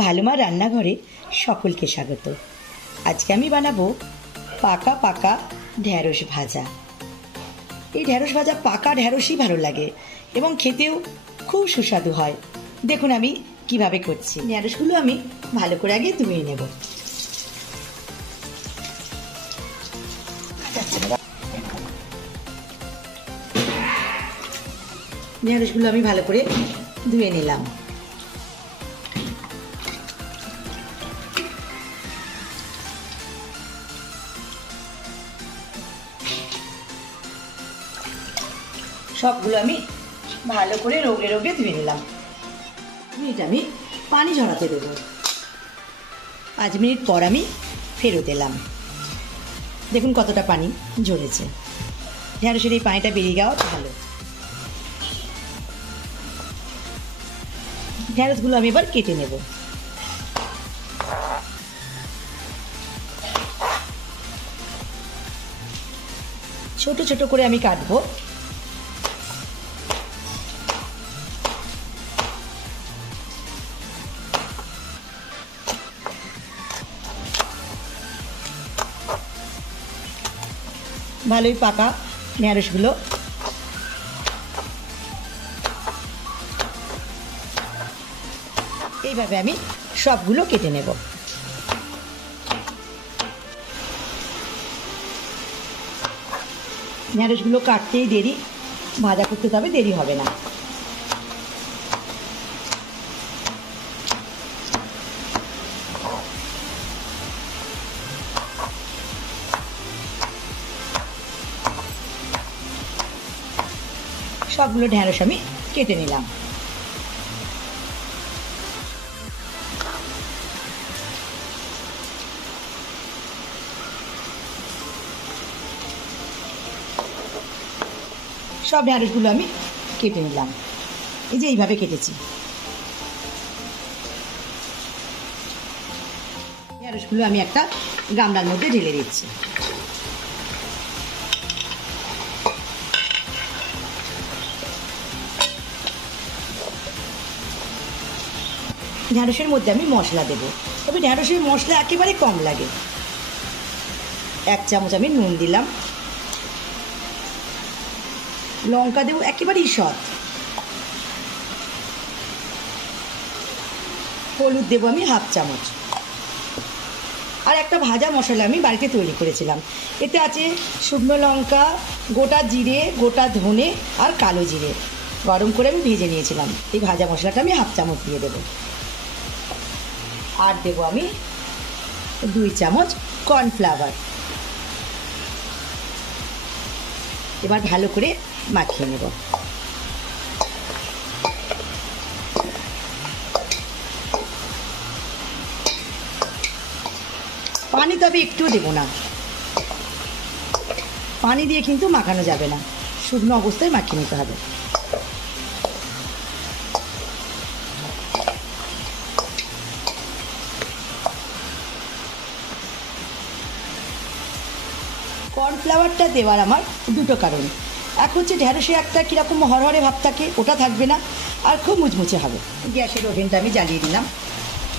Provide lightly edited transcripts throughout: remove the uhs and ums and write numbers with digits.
ভালো মা রান্নাঘরে সকলকে স্বাগত। আজকে আমি বানাবো পাকা পাকা ঢ্যাঁড়স ভাজা। এই ঢ্যাঁড়স ভাজা পাকা ঢ্যাঁড়সই ভালো লাগে এবং খেতেও খুব সুস্বাদু হয়। দেখুন আমি কিভাবে করছি। ঢ্যাঁড়সগুলো আমি ভালো করে আগে ধুয়ে নেব। ঢ্যাঁড়সগুলো আমি ভালো করে ধুয়ে নিলাম। সবগুলো আমি ভালো করে রোগড়ে রোগড়ে ধুয়ে নিলাম। এটা আমি পানি ঝরাতে দেবো। 5 মিনিট পর আমি ফেরত এলাম। দেখুন কতটা পানি ঝরেছে। ঢ্যাঁড়সের এই পানিটা বেরিয়ে যাওয়া ভালো। ঢ্যাঁড়সগুলো আমি এবার কেটে নেব। ছোট ছোট করে আমি কাটবো। ভালোই পাকা ঢ্যাঁড়সগুলো এইভাবে আমি সবগুলো কেটে নেব। ঢ্যাঁড়সগুলো কাটতেই দেরি, ভাজা করতে তবে দেরি হবে না। সবগুলো ঢ্যাঁড়স আমি কেটে নিলাম। সব ঢ্যাঁড়সগুলো আমি কেটে নিলাম। এই যে এইভাবে কেটেছি। ঢ্যাঁড়সগুলো আমি একটা গামলার মধ্যে ঢেলে দিচ্ছি। ঢ্যাঁড়সের মধ্যে আমি মশলা দেবো, তবে ঢ্যাঁড়সের মশলা একেবারে কম লাগে। 1 চামচ আমি নুন দিলাম। লঙ্কা দেবো একেবারেই সৎ। হলুদ দেবো আমি 1/2 চামচ। আর একটা ভাজা মশলা আমি বাড়িতে তৈরি করেছিলাম। এতে আছে শুকনো লঙ্কা, গোটা জিরে, গোটা ধনে আর কালো জিরে গরম করে আমি ভেজে নিয়েছিলাম। এই ভাজা মশলাটা আমি 1/2 চামচ দিয়ে দেবো। আর দেবো আমি 2 চামচ কর্নফ্লাওয়ার। এবার ভালো করে মাখিয়ে নেব। পানি তবে একটু দেব না। পানি দিয়ে কিন্তু মাখানো যাবে না, শুকনো অবস্থায় মাখিয়ে নিতে হবে। কর্নফ্লাওয়ারটা দেওয়ার আমার 2টো কারণ। এক হচ্ছে ঢ্যাঁড়সে একটা কীরকম হরহরে ভাব থাকে, ওটা থাকবে না, আর খুব মুচমুচে হবে। গ্যাসের ওভেনটা আমি জ্বালিয়ে দিলাম।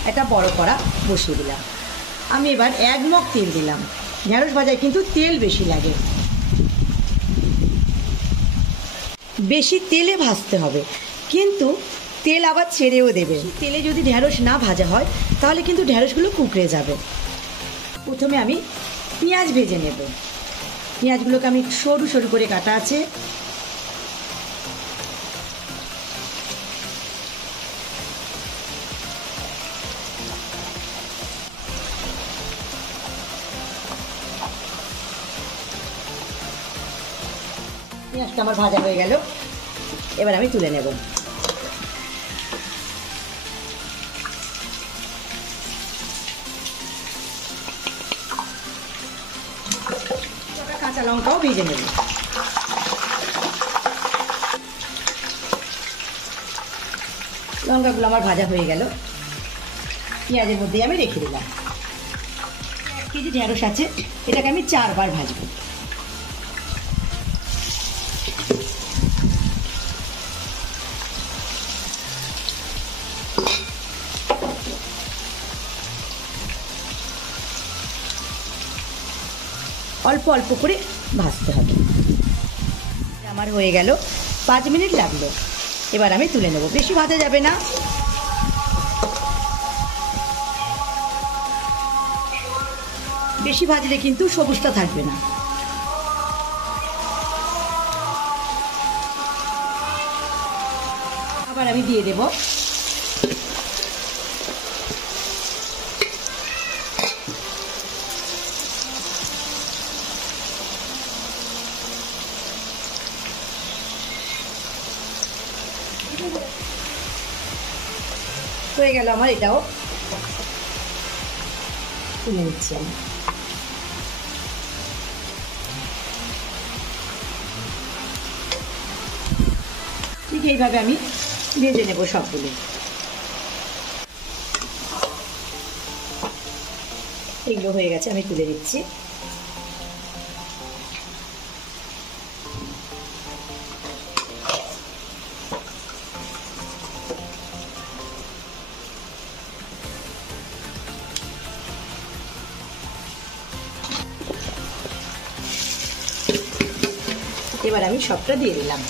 একটা বড় কড়া বসিয়ে দিলাম। আমি এবার 1 মগ তেল দিলাম। ঢ্যাঁড়স ভাজায় কিন্তু তেল বেশি লাগে। বেশি তেলে ভাজতে হবে, কিন্তু তেল আবার ছেড়েও দেবে। তেলে যদি ঢ্যাঁড়স না ভাজা হয় তাহলে কিন্তু ঢ্যাঁড়সগুলো কুকড়ে যাবে। প্রথমে আমি পেঁয়াজ ভেজে নেব। পেঁয়াজগুলোকে আমি সরু সরু করে কাটা আছে। পেঁয়াজটা আমার ভাজা হয়ে গেল। এবার আমি তুলে নেব। কাঁচা লঙ্কাও ভেজে নেব। লঙ্কাগুলো আমার ভাজা হয়ে গেল। পেঁয়াজের মধ্যে আমি রেখে দিলাম। 1 কেজি ঢ্যাঁড়স আছে, এটাকে আমি 4 বার ভাজবো। অল্প অল্প করে ভাজতে হবে। আমার হয়ে গেল, 5 মিনিট লাগলো। এবার আমি তুলে নেব, বেশি ভাজা যাবে না। বেশি ভাজলে কিন্তু সবুজটা থাকবে না। আবার আমি দিয়ে দেব হয়ে গেল আমার, এটাও তুলে নিচ্ছি আমি। ঠিক এইভাবে আমি ভেজে নেব সবগুলো। এগুলো হয়ে গেছে, আমি তুলে দিচ্ছি। এবার আমি সবটা দিয়ে দিলাম।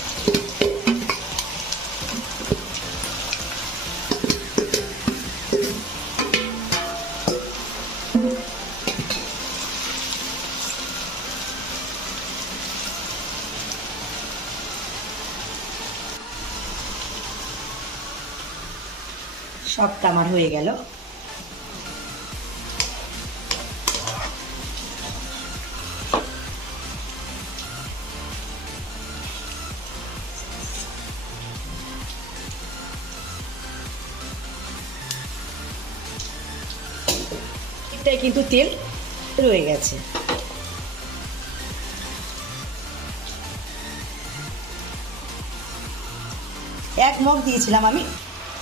সবটা আমার হয়ে গেল। এটাই কিন্তু তেল রয়ে গেছে। এক মগ দিয়েছিলাম আমি,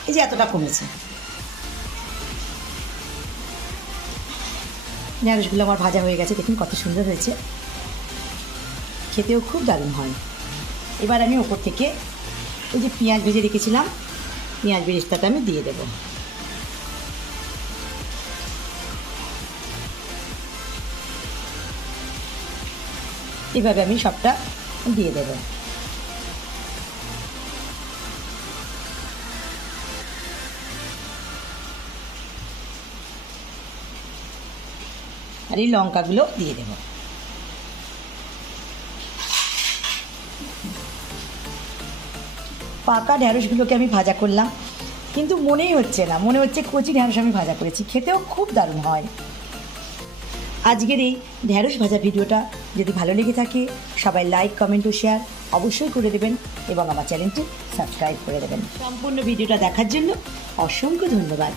এই যে এতটা কমেছে। ঢ্যাঁড়সগুলো আমার ভাজা হয়ে গেছে, দেখুন কত সুন্দর হয়েছে, খেতেও খুব দারুণ হয়। এবার আমি ওপর থেকে ওই যে পেঁয়াজ ভেজে রেখেছিলাম, পেঁয়াজ বেরেস্তাটা আমি দিয়ে দেব। এভাবে আমি সবটা দিয়ে দেব। আর এই লঙ্কাগুলো দিয়ে দেব। পাকা ঢ্যাঁড়সগুলোকে আমি ভাজা করলাম, কিন্তু মনেই হচ্ছে না, মনে হচ্ছে কচি ঢ্যাঁড়স আমি ভাজা করেছি। খেতেও খুব দারুণ হয়। আজকের এই ঢ্যাঁড়স ভাজা ভিডিওটা যদি ভালো লেগে থাকে, সবাই লাইক, কমেন্ট ও শেয়ার অবশ্যই করে দেবেন এবং আমার চ্যানেলটি সাবস্ক্রাইব করে দেবেন। সম্পূর্ণ ভিডিওটা দেখার জন্য অসংখ্য ধন্যবাদ।